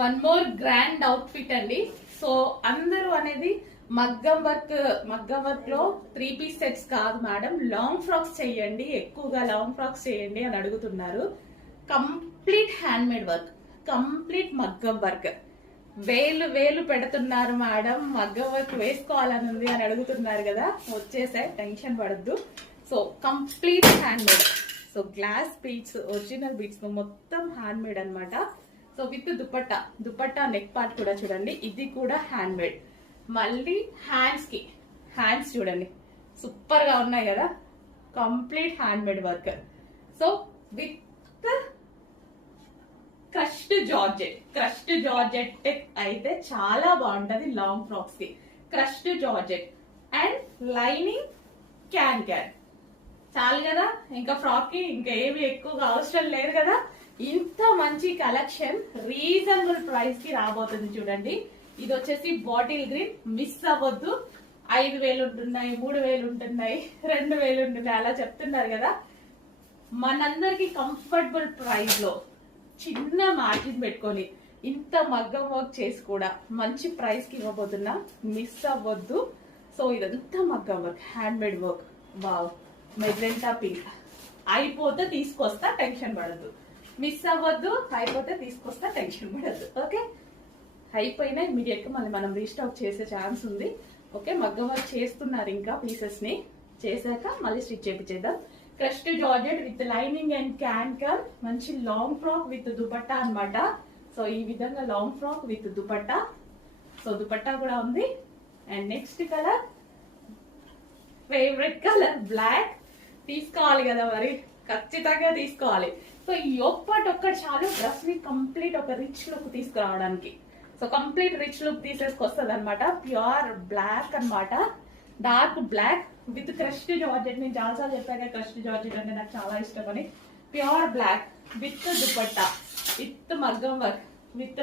One more grand outfit అండి. So అందరూ అనేది మగ్గం వర్క్ లో 3 పీస్ సెట్స్ కాదు మేడం, లాంగ్ ఫ్రాక్స్ చేయండి, ఎక్కువగా లాంగ్ ఫ్రాక్స్ చేయండి అని అడుగుతున్నారు. Complete hand made work, complete మగ్గం వర్క్. వేలు పెడుతున్నారు మేడం, మగ్గం వర్క్ వేసుకోవాలని ఉంది అని అడుగుతున్నారు కదా, వచ్చేసే, టెన్షన్ పడద్దు. So complete hand made. So glass beads, original beads మొత్తం హ్యాండ్ మేడ్ అనమాట. So with dupatta neck part కూడా చూడండి, ఇది కూడా హ్యాండ్ మేడ్. మళ్ళీ హ్యాండ్స్ చూడండి, సూపర్ గా ఉన్నాయి కదా, complete hand made work. So with crushed georgette అయితే చాలా బాగుంటది లాంగ్ ఫ్రాక్స్ కి. Crushed georgette and lining can చాలు కదా, ఇంకా ఫ్రాక్ కి ఇంకా ఏమి ఎక్కువగా అవసరం లేదు కదా. ఇంత మంచి కలెక్షన్ రీజనబుల్ ప్రైస్ కి రాబోతుంది చూడండి. ఇది వచ్చేసి బాటిల్ గ్రీన్, మిస్ అవ్వద్దు. 5,000 ఉంటున్నాయి, 3,000 ఉంటున్నాయి, 2,000 ఉంటున్నాయి, అలా చెప్తున్నారు కదా. మనందరికి కంఫర్టబుల్ ప్రైస్ లో చిన్న మార్జిన్ పెట్టుకొని ఇంత మగ్గం వర్క్ చేసి కూడా మంచి ప్రైస్ కి ఇవ్వబోతున్నా, మిస్ అవ్వద్దు. సో ఇదంతా మగ్గం work, hand made work. Wow, magenta pink. అయిపోతే తీసుకొస్తా, టెన్షన్ పడద్దు. మిస్ అవ్వద్దు, అయిపోతే తీసుకొస్తా, టెన్షన్ పడద్దు. ఓకే, అయిపోయినా ఇమీడియట్ గా మళ్ళీ మనం రీస్టాక్ చేసే ఛాన్స్ ఉంది. ఓకే, మగ్గం వర్క్ చేస్తున్నారు, ఇంకా పీసెస్ ని చేశాక మళ్ళీ స్టిచ్ చేపించేద్దాం. Crushed georgette with lining and can, మంచి లాంగ్ ఫ్రాక్ విత్ దుపట్టా అన్నమాట. సో ఈ విధంగా long frock with dupatta. So dupatta కూడా ఉంది. And next colour, favourite colour black. తీసుకోవాలి కదా మరి, ఖచ్చితంగా తీసుకోవాలి. సో ఈ ఒక్కటి చాలు డ్రెస్ ని కంప్లీట్ ఒక రిచ్ లుక్ తీసుకురావడానికి. సో కంప్లీట్ రిచ్ లుక్ తీసేసుకొస్తుంది అనమాట. ప్యూర్ బ్లాక్ అన్నమాట, dark black with crushed georgette. నేను చాలాసార్లు చెప్పాను, క్రష్డ్ జార్జెట్ అంటే నాకు చాలా ఇష్టం అని. Pure black with dupatta, with maggam work, with